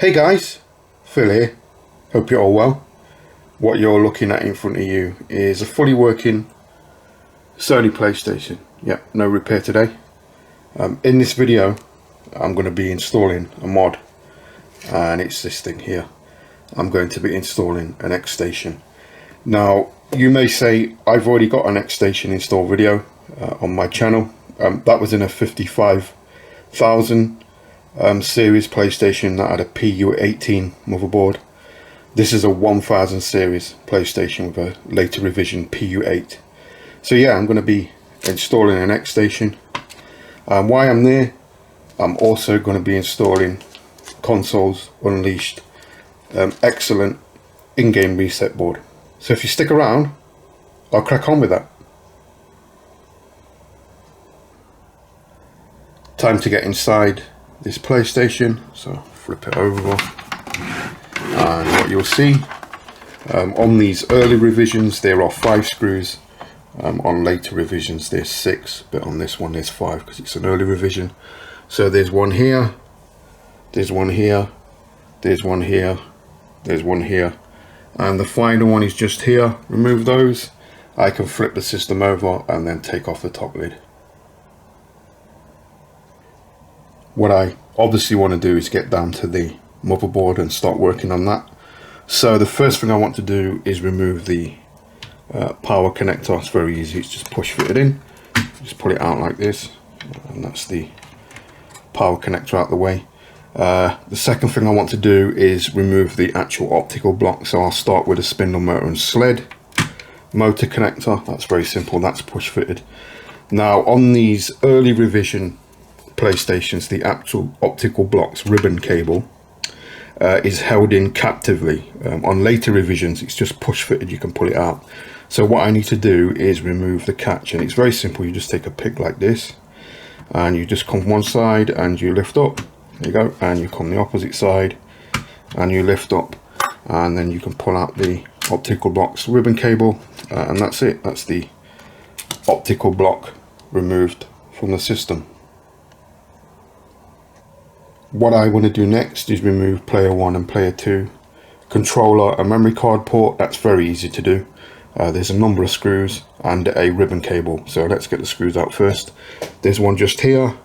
Hey guys, Phil here. Hope you're all well. What you're looking at in front of you is a fully working Sony PlayStation. Yep, no repair today. In this video I'm going to be installing a mod, and it's this thing here. I'm going to be installing an xStation. Now you may say I've already got an xStation install video on my channel. That was in a 55,000 series PlayStation that had a PU-8 motherboard. This is a 1000 series PlayStation with a later revision PU-8. So yeah, I'm going to be installing an xStation. While I'm there, I'm also going to be installing Consoles Unleashed excellent in-game reset board. So if you stick around, I'll crack on with that. Time to get inside this PlayStation, so flip it over, and what you'll see on these early revisions there are 5 screws. On later revisions there's 6, but on this one there's 5 because it's an early revision. So there's one here, there's one here, there's one here, there's one here, and the final one is just here. Remove those. I can flip the system over and then take off the top lid. What I obviously want to do is get down to the motherboard and start working on that. So the first thing I want to do is remove the power connector. It's very easy, it's just push fit it in, just pull it out like this, and that's the power connector out the way. The second thing I want to do is remove the actual optical block. So I'll start with a spindle motor and sled motor connector. That's very simple, that's push fitted. Now on these early revision PlayStations, the actual optical blocks Ribben cable is held in captively. On later revisions it's just push fitted, you can pull it out. So what I need to do is remove the catch, and it's very simple. You just take a pick like this and you just come one side and you lift up, there you go, and you come the opposite side and you lift up, and then you can pull out the optical blocks Ribben cable, and that's it. That's the optical block removed from the system. What I want to do next is remove player 1 and player 2, controller, a memory card port. That's very easy to do. There's a number of screws and a ribbon cable. So let's get the screws out first. There's one just here,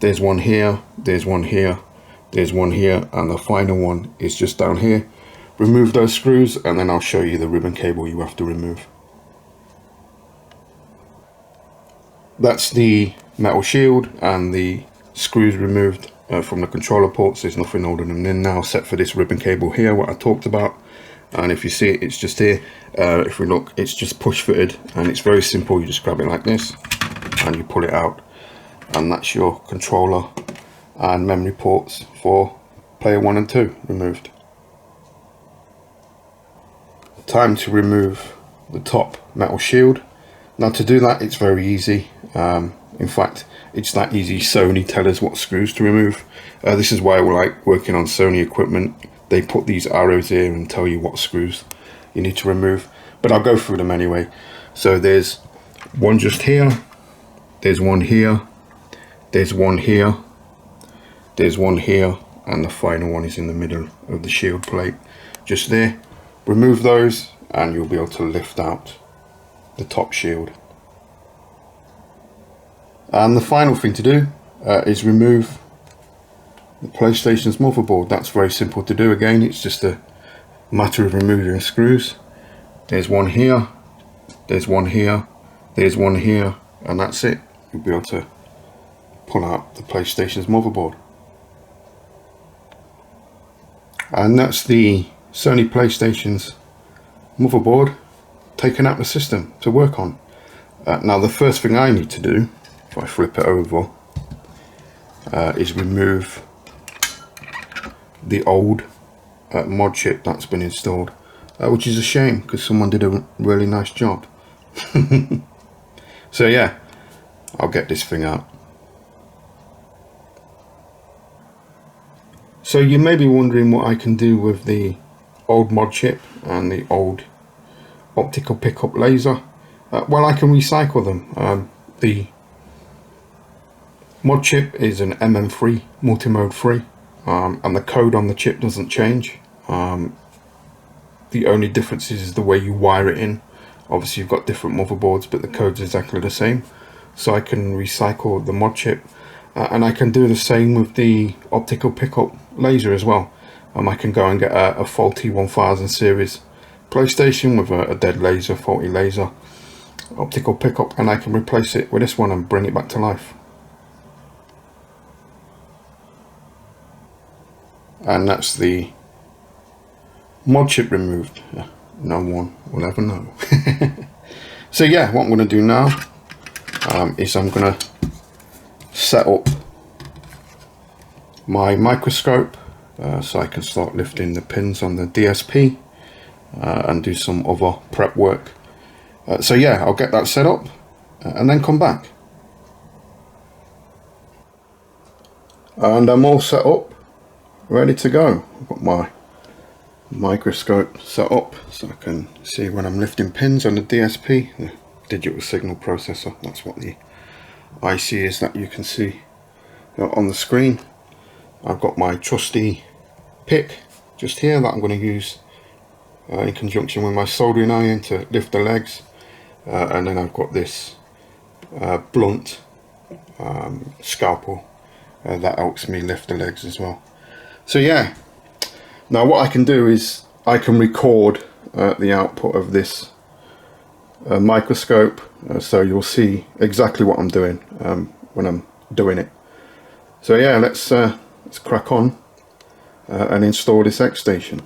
there's one here, there's one here, there's one here, and the final one is just down here. Remove those screws and then I'll show you the ribbon cable you have to remove. That's the metal shield and the screws removed from the controller ports. There's nothing holding them in now, except for this ribbon cable here, what I talked about. And if you see it, it's just here. If we look, it's just push fitted, and it's very simple. You just grab it like this and you pull it out, and that's your controller and memory ports for player 1 and 2 removed. Time to remove the top metal shield. Now to do that, it's very easy. In fact, it's that easy. Sony tell us what screws to remove. This is why I like working on Sony equipment. They put these arrows here and tell you what screws you need to remove, but I'll go through them anyway. So there's one just here, there's one here, there's one here, there's one here, and the final one is in the middle of the shield plate, just there. Remove those and you'll be able to lift out the top shield. And the final thing to do is remove the PlayStation's motherboard. That's very simple to do. Again, it's just a matter of removing the screws. There's one here, there's one here, there's one here, and that's it. You'll be able to pull out the PlayStation's motherboard. And that's the Sony PlayStation's motherboard taken out the system to work on. Now the first thing I need to do, if I flip it over, is remove the old mod chip that's been installed, which is a shame because someone did a really nice job. So yeah, I'll get this thing out. So you may be wondering what I can do with the old mod chip and the old optical pickup laser. Well, I can recycle them. The mod chip is an MM3, multi-mode free. and the code on the chip doesn't change. The only difference is the way you wire it in. Obviously you've got different motherboards, but the code's exactly the same. So I can recycle the mod chip, and I can do the same with the optical pickup laser as well. I can go and get a faulty 1000 series PlayStation with a dead laser, faulty laser, optical pickup, and I can replace it with this one and bring it back to life. And that's the mod chip removed. No one will ever know. So yeah, what I'm going to do now is I'm going to set up my microscope so I can start lifting the pins on the DSP and do some other prep work. So yeah, I'll get that set up and then come back. And I'm all set up, ready to go. I've got my microscope set up so I can see when I'm lifting pins on the DSP, the digital signal processor. That's what the IC is that you can see on the screen. I've got my trusty pick just here that I'm going to use in conjunction with my soldering iron to lift the legs, and then I've got this blunt scalpel that helps me lift the legs as well. So yeah, now what I can do is I can record the output of this microscope, so you'll see exactly what I'm doing when I'm doing it. So yeah, let's crack on and install this xStation.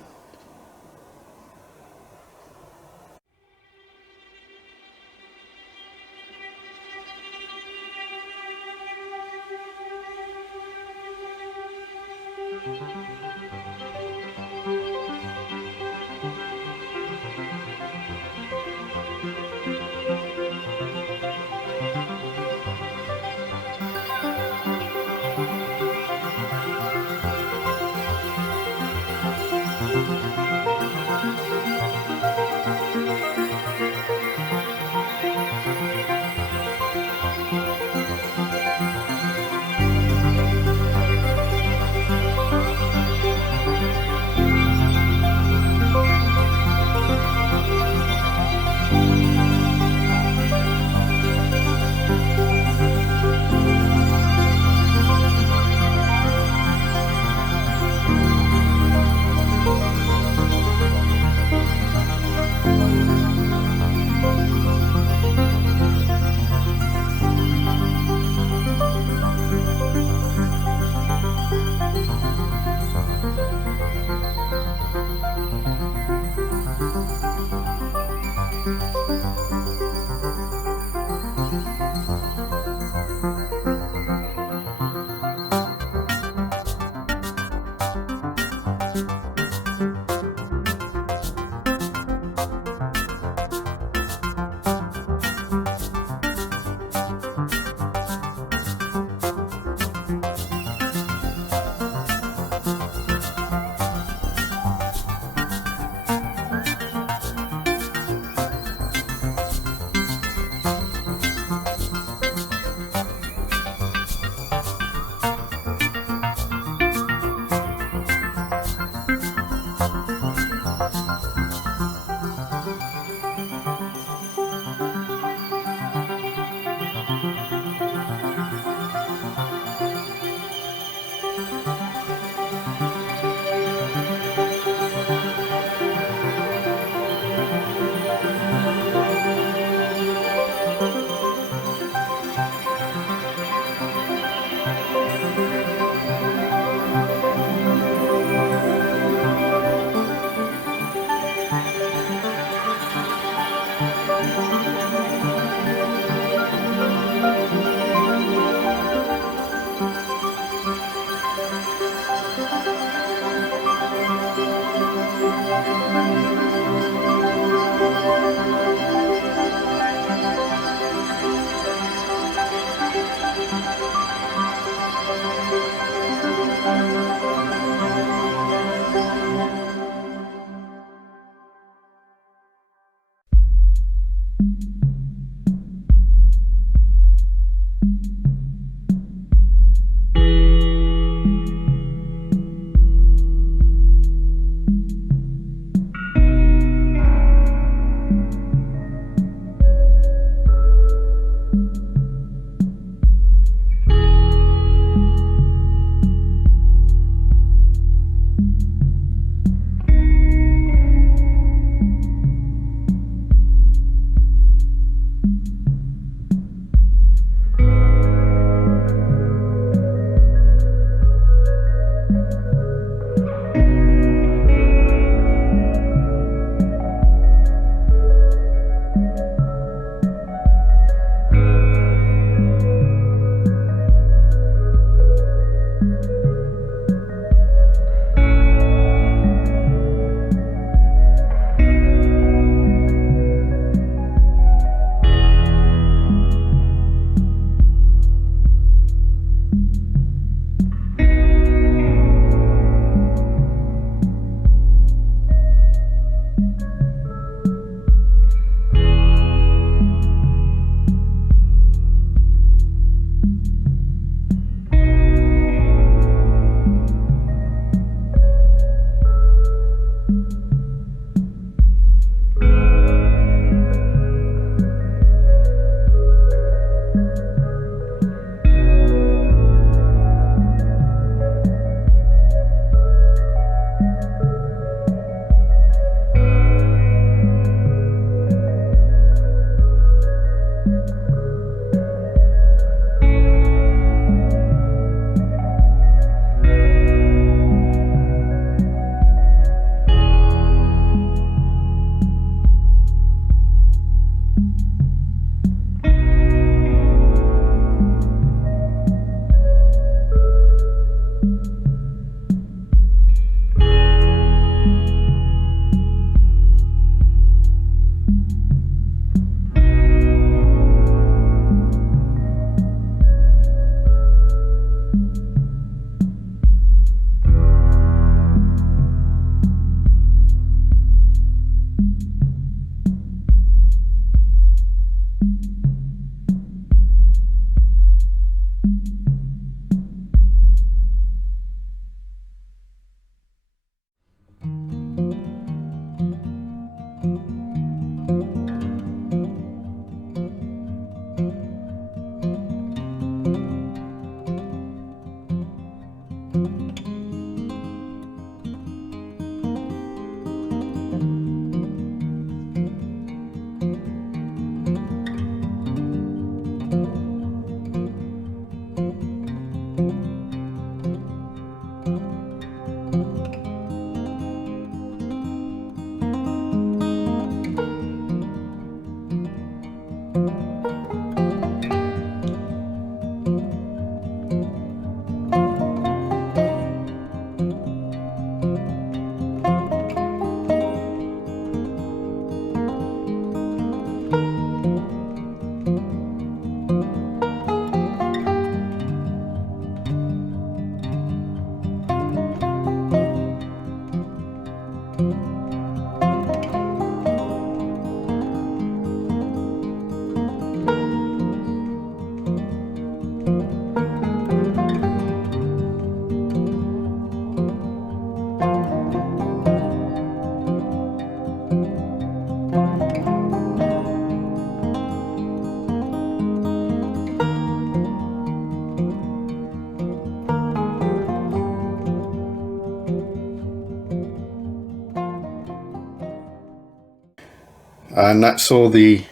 And that's all the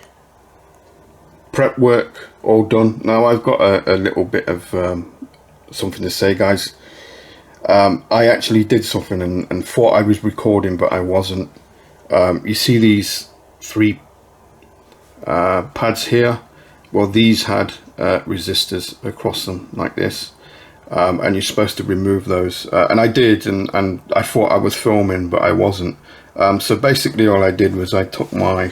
prep work all done. Now I've got a little bit of something to say, guys. I actually did something and thought I was recording, but I wasn't. You see these 3 pads here? Well, these had resistors across them like this, and you're supposed to remove those, and I did, and I thought I was filming, but I wasn't. So basically all I did was I took my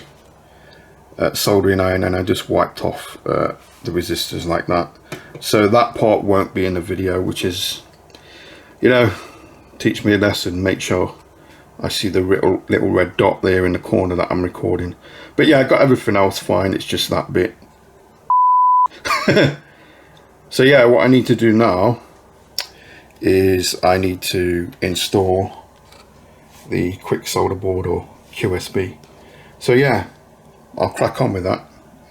soldering iron and I just wiped off the resistors like that. So that part won't be in the video, which is, you know, teach me a lesson. Make sure I see the little red dot there in the corner that I'm recording. But yeah, I got everything else fine, it's just that bit. So yeah, what I need to do now is I need to install the quick solder board, or QSB. So yeah, I'll crack on with that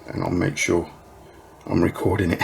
and I'll make sure I'm recording it.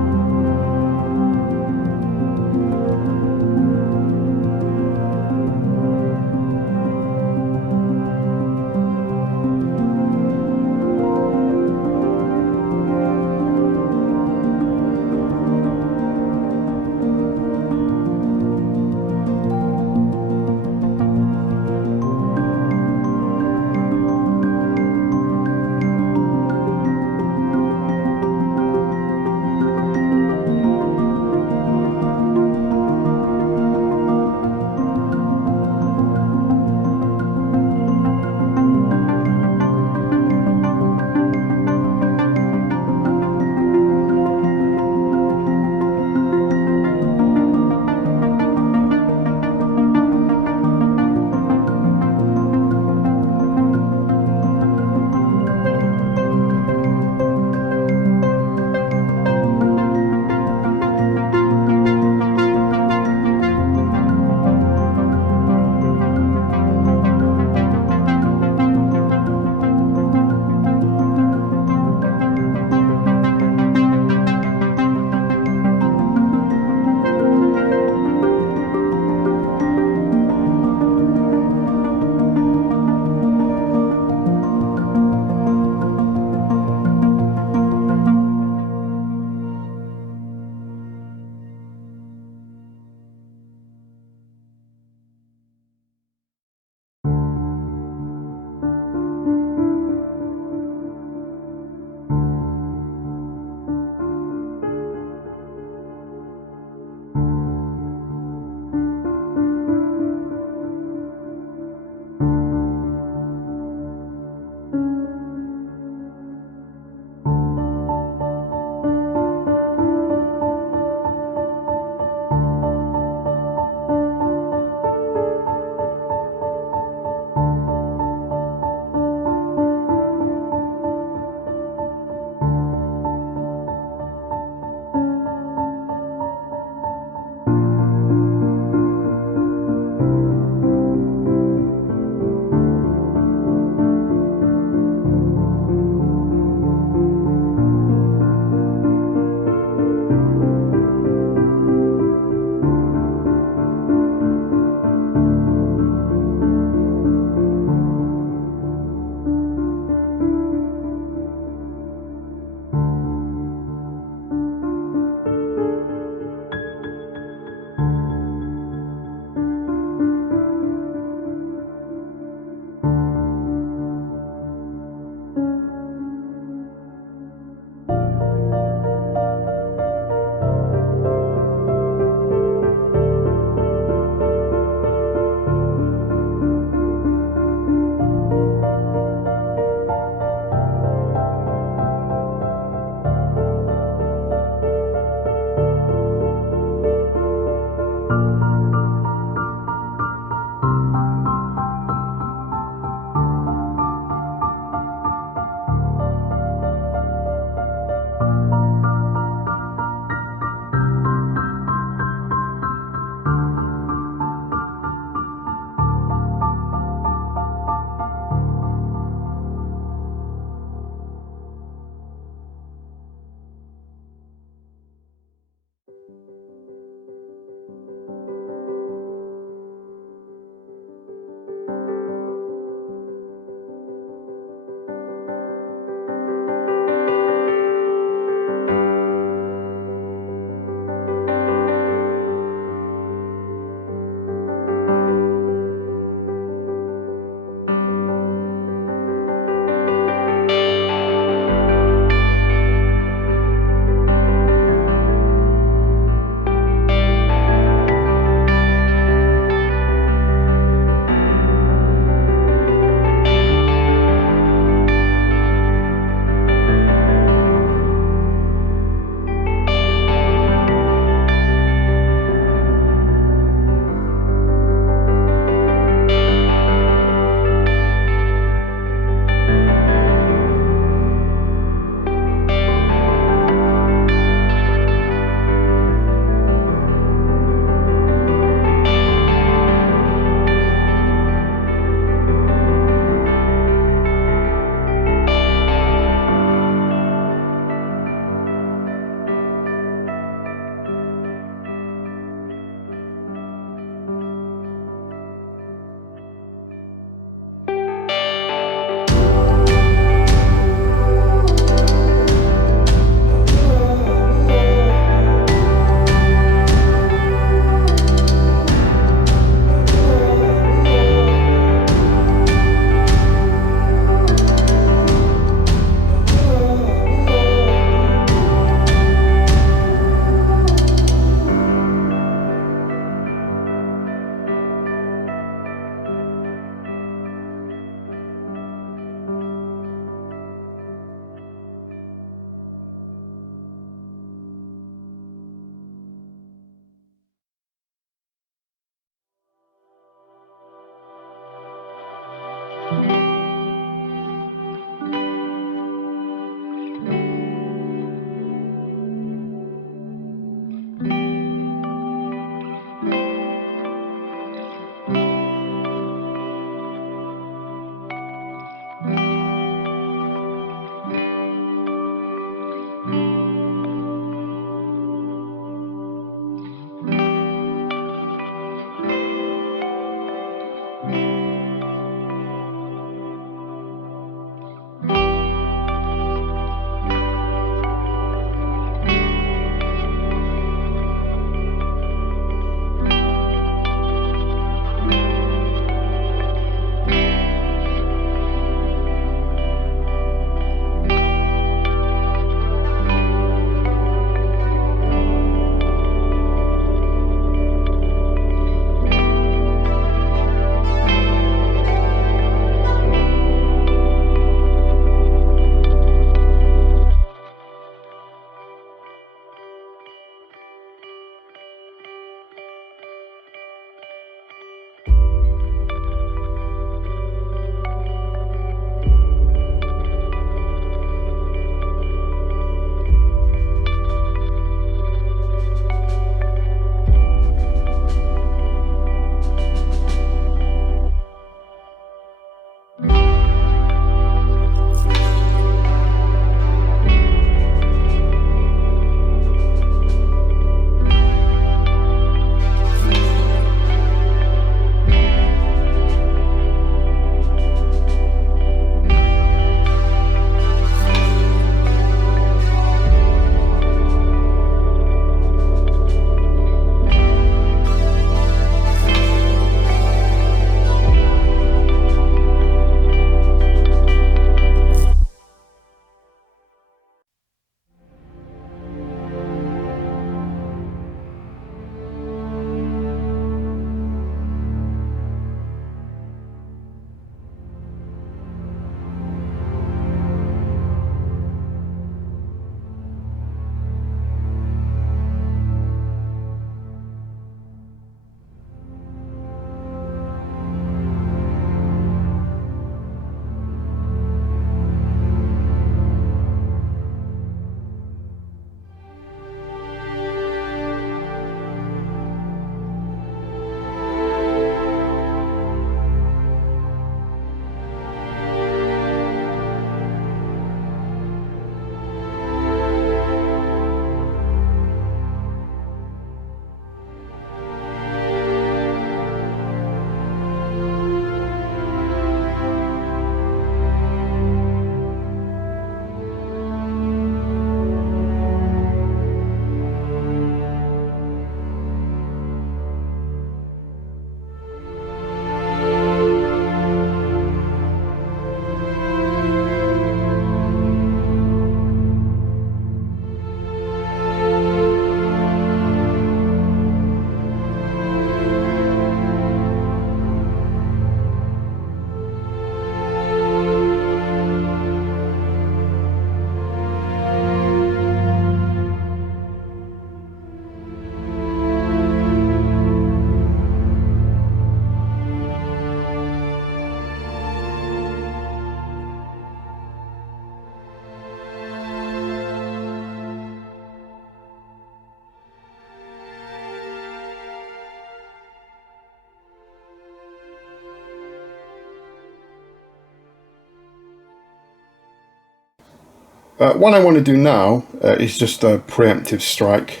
What I want to do now is just a preemptive strike,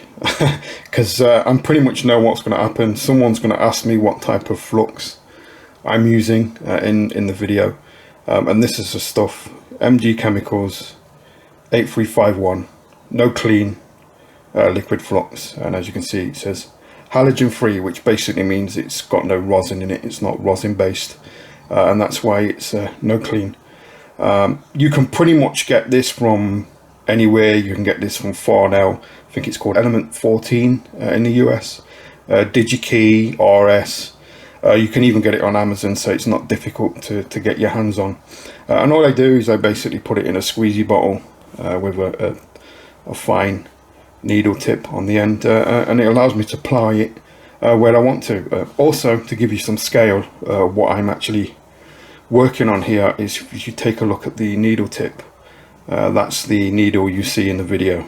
because I pretty much know what's going to happen. Someone's going to ask me what type of flux I'm using in the video, and this is the stuff: MG Chemicals 8351, no clean liquid flux, and as you can see it says halogen free, which basically means it's got no rosin in it. It's not rosin based, and that's why it's no clean. You can pretty much get this from anywhere. You can get this from Farnell. I think it's called Element 14 in the US. DigiKey, RS. You can even get it on Amazon, so it's not difficult to get your hands on. And all I do is I basically put it in a squeezy bottle with a fine needle tip on the end, and it allows me to apply it where I want to. Also, to give you some scale, what I'm actually working on here is, if you take a look at the needle tip, that's the needle you see in the video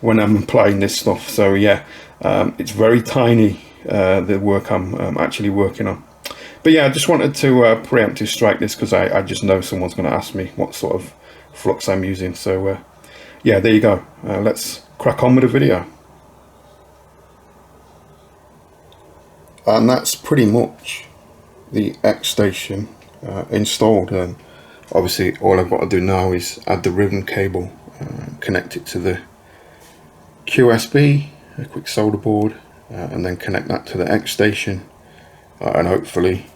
when I'm applying this stuff. So yeah, it's very tiny, the work I'm actually working on. But yeah, I just wanted to preemptive strike this because I just know someone's going to ask me what sort of flux I'm using. So yeah, there you go. Let's crack on with the video. And that's pretty much the xStation installed, and obviously all I've got to do now is add the Ribben cable, connect it to the QSB, a quick solder board, and then connect that to the xStation, and hopefully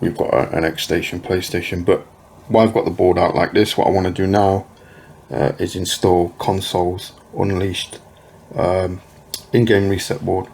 we've got an xStation PlayStation. But while I've got the board out like this, what I want to do now is install Consoles Unleashed in-game reset board.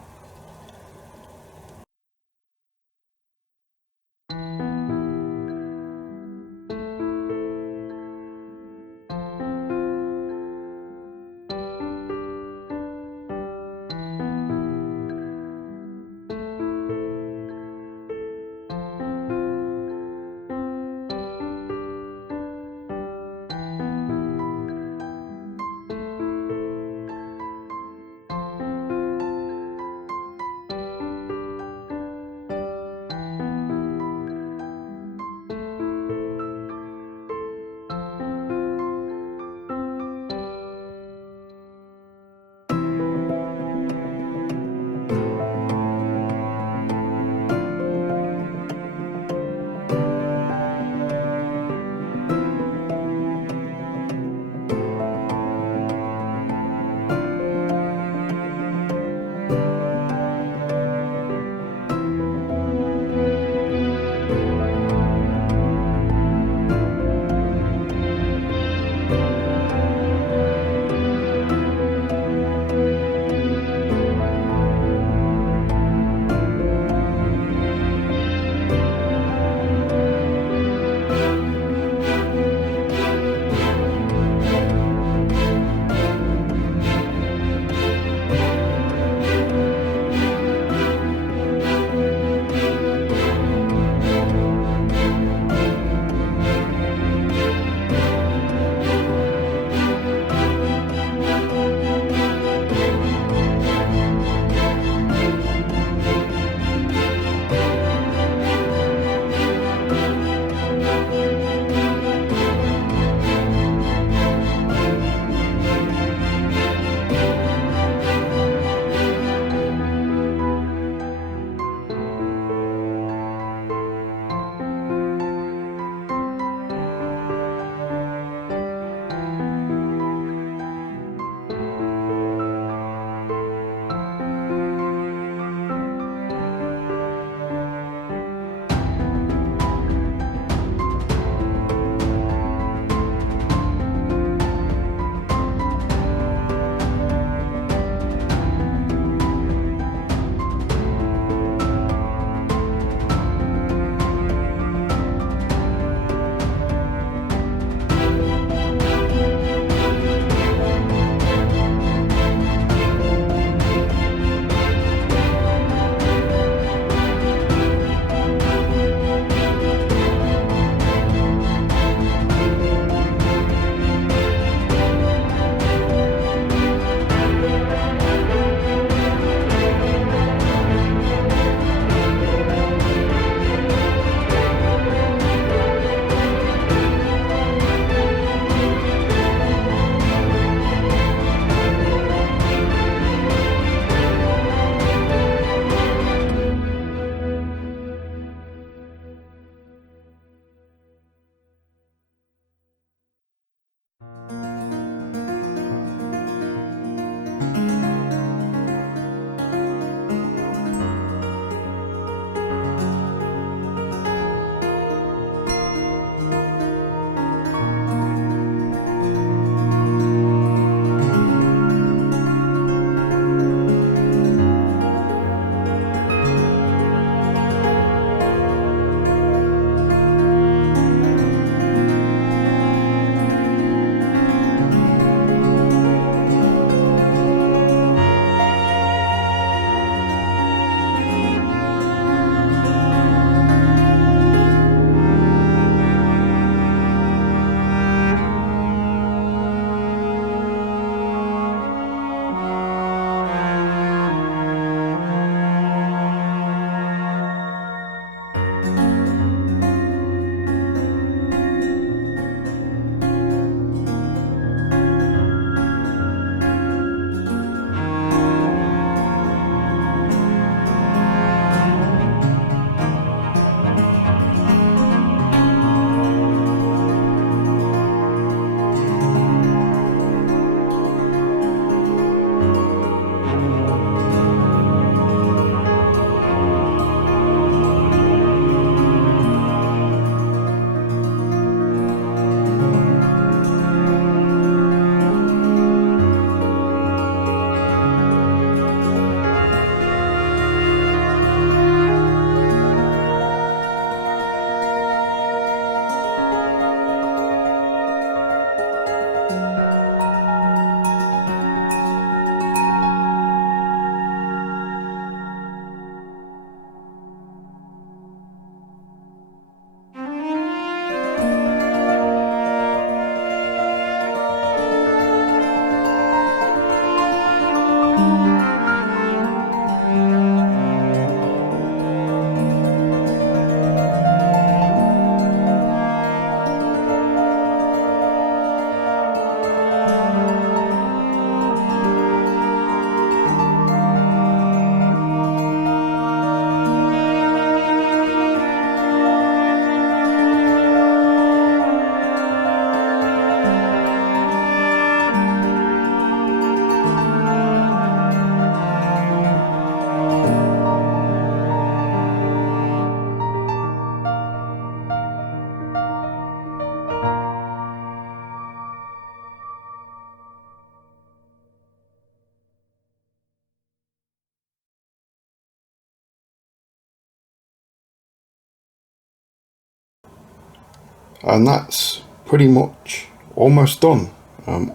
And that's pretty much almost done.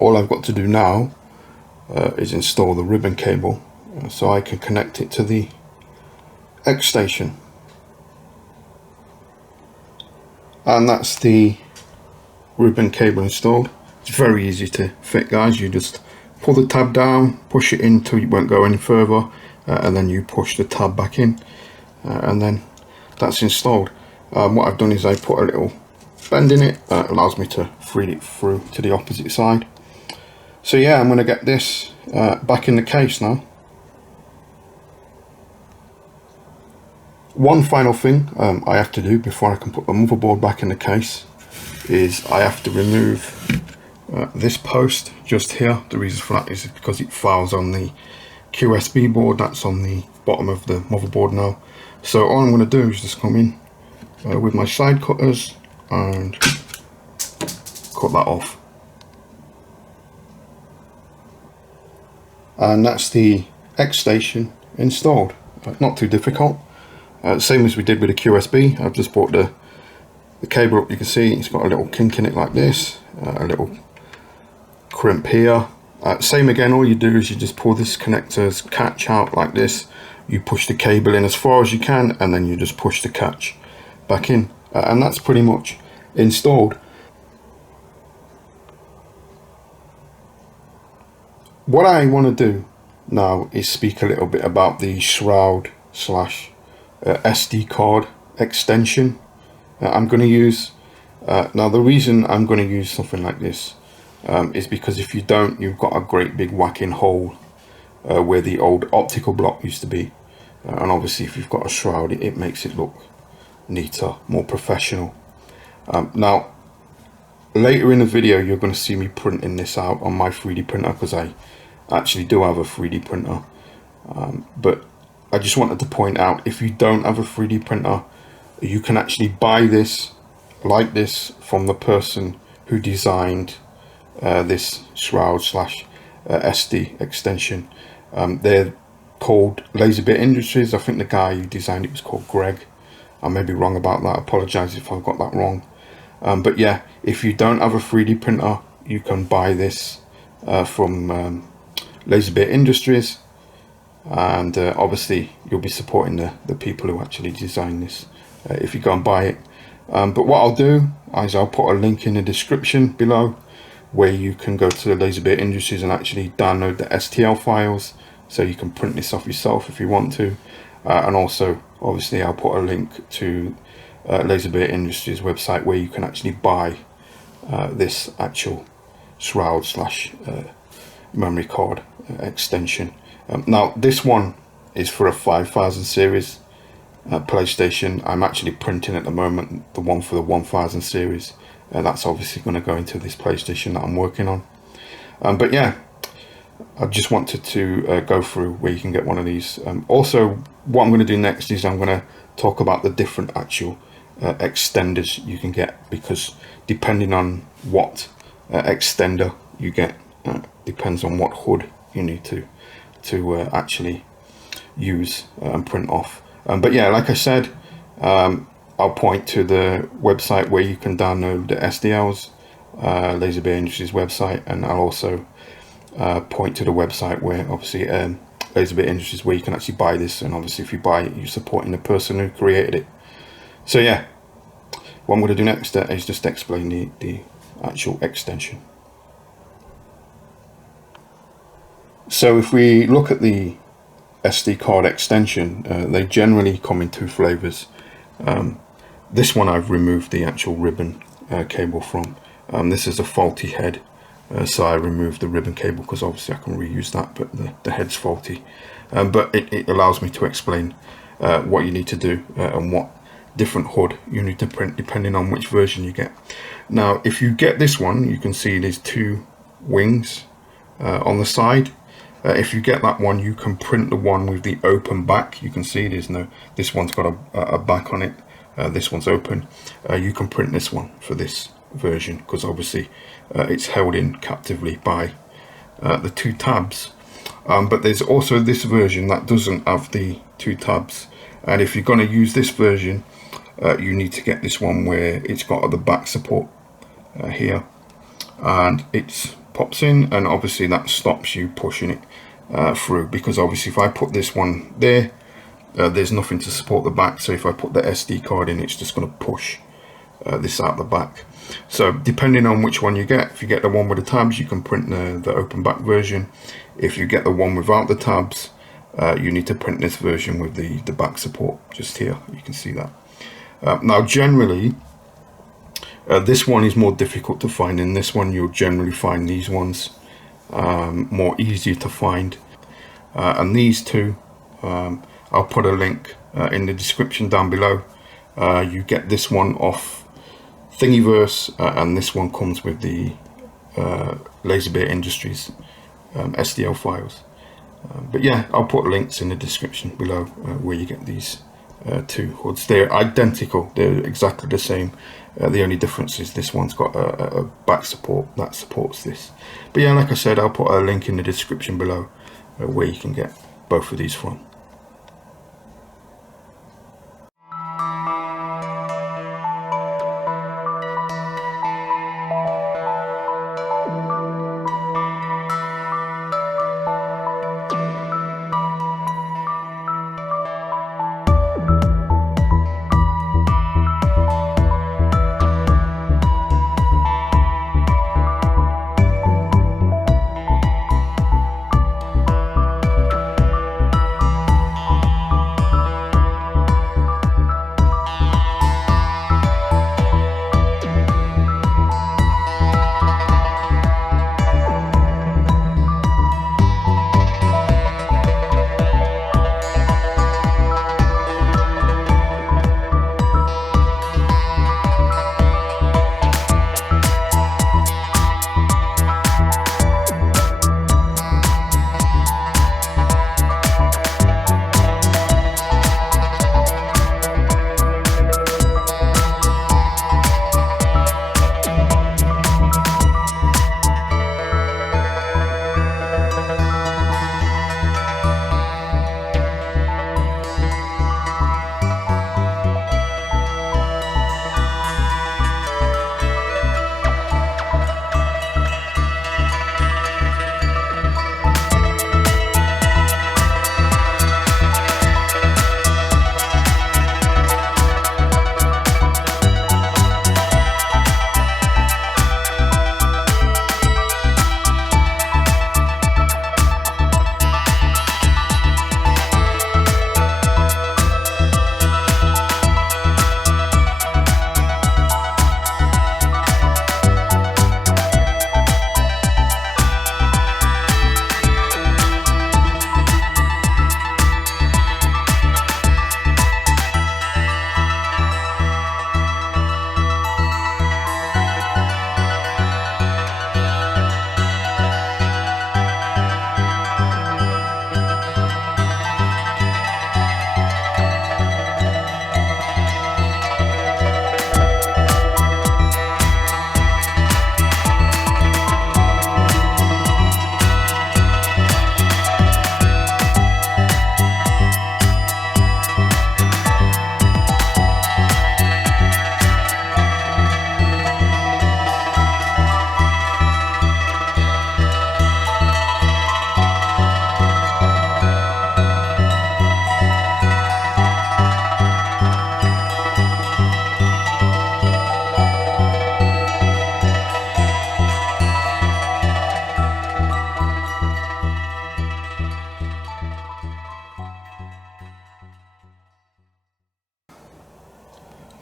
All I've got to do now is install the ribbon cable so I can connect it to the xStation. And that's the ribbon cable installed. It's very easy to fit, guys. You just pull the tab down, push it in till it won't go any further, and then you push the tab back in, and then that's installed. What I've done is I put a little bend in it that allows me to feed it through to the opposite side. So yeah, I'm going to get this back in the case now. One final thing I have to do before I can put the motherboard back in the case is I have to remove this post just here. The reason for that is because it files on the QSB board that's on the bottom of the motherboard now. So all I'm going to do is just come in with my side cutters and cut that off. And that's the xStation installed. Not too difficult. Same as we did with the QSB. I've just brought the cable up. You can see it's got a little kink in it like this, a little crimp here. Same again, all you do is you just pull this connector's catch out like this. You push the cable in as far as you can, and then you just push the catch back in. And that's pretty much installed. What I want to do now is speak a little bit about the Shroud / SD card extension I'm going to use. Now the reason I'm going to use something like this is because if you don't, you've got a great big whacking hole where the old optical block used to be, and obviously if you've got a shroud, it makes it look neater, more professional. Now later in the video you're going to see me printing this out on my 3D printer, because I actually do have a 3D printer, but I just wanted to point out, if you don't have a 3D printer, you can actually buy this like this from the person who designed this Shroud / SD extension. They're called Laserbit Industries. I think the guy who designed it was called Greg. I may be wrong about that. I apologize if I've got that wrong. But yeah, if you don't have a 3D printer, you can buy this from Laserbit Industries, and obviously you'll be supporting the people who actually designed this if you go and buy it. But what I'll do is I'll put a link in the description below where you can go to the Laserbit Industries and actually download the STL files, so you can print this off yourself if you want to. And also obviously I'll put a link to Laserbit Industries website where you can actually buy this actual Shroud / memory card extension. Now this one is for a 5000 series PlayStation. I'm actually printing at the moment the one for the 1000 series. That's obviously going to go into this PlayStation that I'm working on. But yeah, I just wanted to go through where you can get one of these. Also, what I'm going to do next is I'm going to talk about the different actual extenders you can get, because depending on what extender you get, depends on what hood you need to actually use and print off. But yeah, like I said, I'll point to the website where you can download the SDLs, Laserbit Industries website, and I'll also point to the website where obviously Laserbit Industries, where you can actually buy this, and obviously if you buy it, you're supporting the person who created it. So yeah, what I'm going to do next is just explain the actual extension. So if we look at the SD card extension, they generally come in two flavors. This one I've removed the actual ribbon cable from. This is a faulty head, so I removed the ribbon cable because obviously I can reuse that, but the head's faulty. But it allows me to explain what you need to do and what different hood you need to print depending on which version you get. Now if you get this one, you can see there's two wings on the side. If you get that one, you can print the one with the open back. You can see there's no, this one's got a back on it, this one's open. You can print this one for this version because obviously it's held in captively by the two tabs. But there's also this version that doesn't have the two tabs, and if you're going to use this version, you need to get this one where it's got the back support here, and it pops in, and obviously that stops you pushing it through, because obviously if I put this one there, there's nothing to support the back. So if I put the SD card in, it's just going to push this out the back. So depending on which one you get, if you get the one with the tabs, you can print the open back version. If you get the one without the tabs, you need to print this version with the back support. Just here you can see that. Now generally this one is more difficult to find. In this one you'll generally find these ones more easier to find, and these two, I'll put a link in the description down below. You get this one off Thingiverse, and this one comes with the Laserbear Industries SDL files. But yeah, I'll put links in the description below where you get these two hoods. They're identical, they're exactly the same. The only difference is this one's got a back support that supports this. But yeah, like I said, I'll put a link in the description below where you can get both of these from.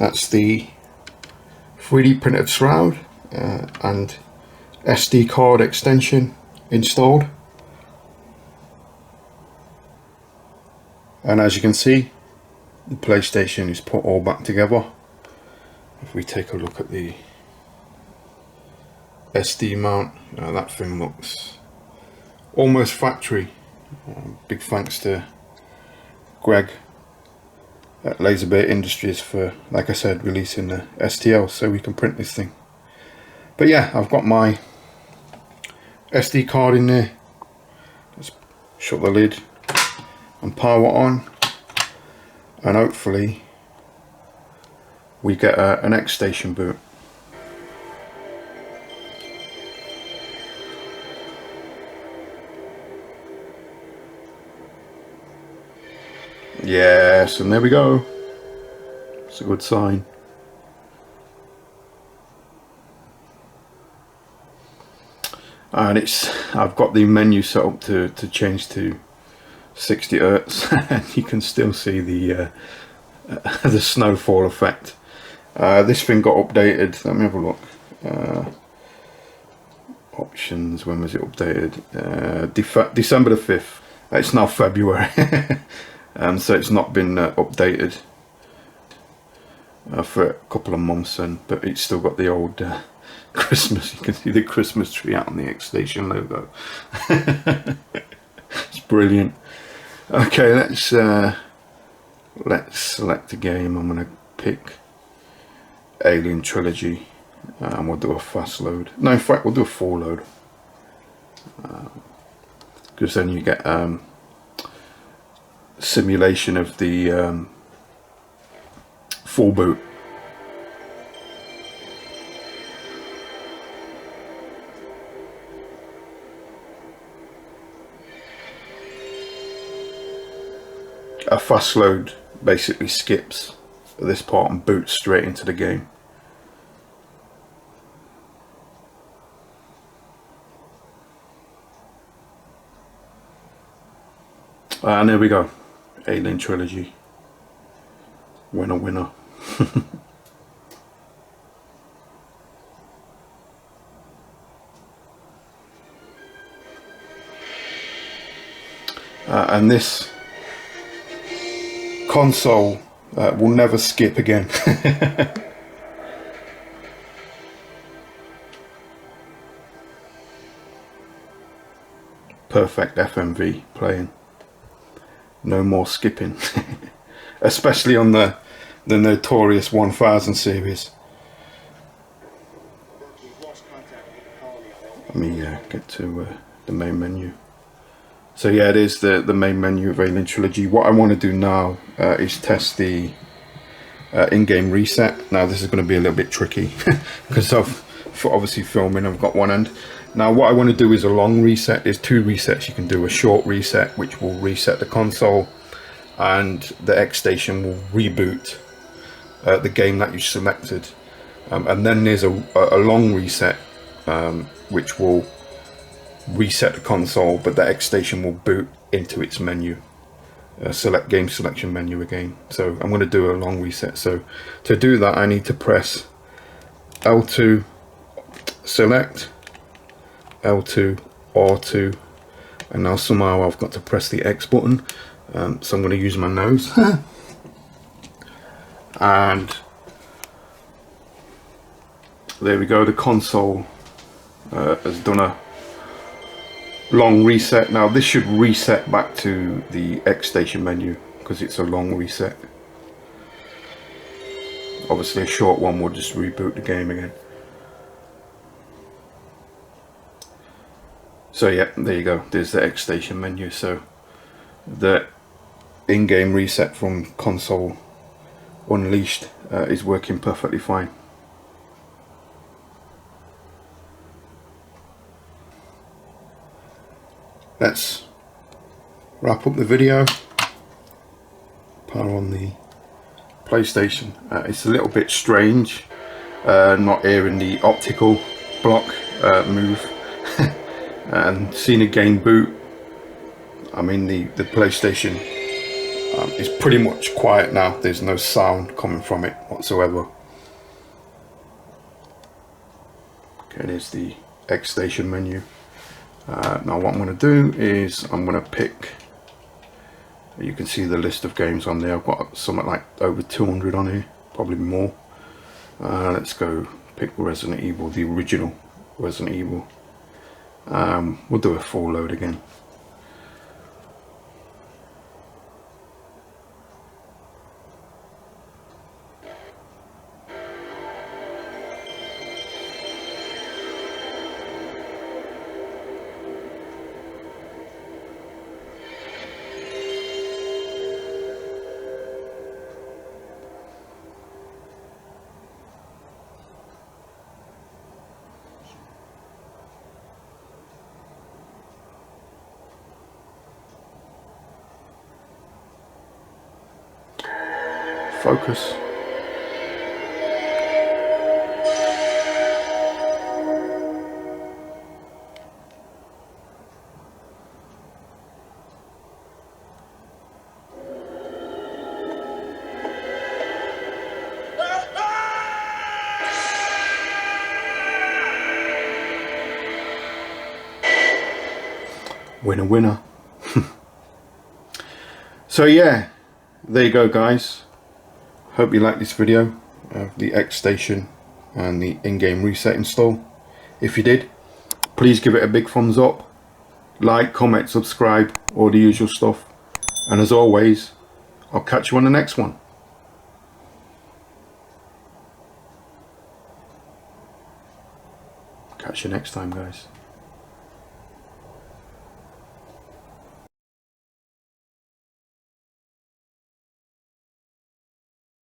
That's the 3D printed shroud and SD card extension installed. And as you can see, the PlayStation is put all back together. If we take a look at the SD mount, that thing looks almost factory. Big thanks to Greg at Laserbear Industries for, like I said, releasing the STL so we can print this thing. But yeah, I've got my SD card in there. Let's shut the lid and power on, and hopefully we get an xStation boot. Yes, and there we go. It's a good sign. And I've got the menu set up to change to 60 Hertz, and you can still see the snowfall effect. This thing got updated. Let me have a look. Options, when was it updated? December the 5th. It's now February. So it's not been updated for a couple of months, but it's still got the old Christmas. You can see the Christmas tree out on the xStation logo. It's brilliant. Okay, let's select a game. I'm gonna pick Alien Trilogy, and we'll do a fast load. No, in fact, we'll do a full load, because then you get simulation of the full boot. A fast load basically skips this part and boots straight into the game. And there we go. Alien Trilogy. Winner, winner. And this console will never skip again. Perfect FMV playing. No more skipping. Especially on the notorious 1000 series. Let me get to the main menu. So yeah, it is the main menu of Alien Trilogy. What I want to do now is test the in-game reset. Now this is going to be a little bit tricky because for obviously filming, I've got one end. Now what I want to do is a long reset. There's two resets you can do. A short reset, which will reset the console, and the xStation will reboot the game that you selected. And then there's a long reset, which will reset the console, but the xStation will boot into its menu, select game selection menu again. So I'm going to do a long reset. So to do that, I need to press L2 select, L2 R2, and now somehow I've got to press the X button. So I'm going to use my nose and there we go. The console has done a long reset. Now this should reset back to the xStation menu because it's a long reset. Obviously a short one will just reboot the game again. So yeah, there you go, there's the xStation menu. So the in-game reset from console unleashed is working perfectly fine. Let's wrap up the video. Power on the PlayStation. It's a little bit strange not hearing the optical block move and seeing a game boot. I mean the PlayStation is pretty much quiet now. There's no sound coming from it whatsoever. Okay, there's the xStation menu. Now what I'm going to do is I'm going to pick, you can see the list of games on there. I've got something like over 200 on here, probably more. Let's go pick Resident Evil, the original Resident Evil. We'll do a full load again. Focus. Winner, winner. So yeah, there you go guys. Hope you like this video of the xStation and the in-game reset install. If you did, please give it a big thumbs up, like, comment, subscribe, all the usual stuff, and as always, I'll catch you on the next one. Catch you next time guys.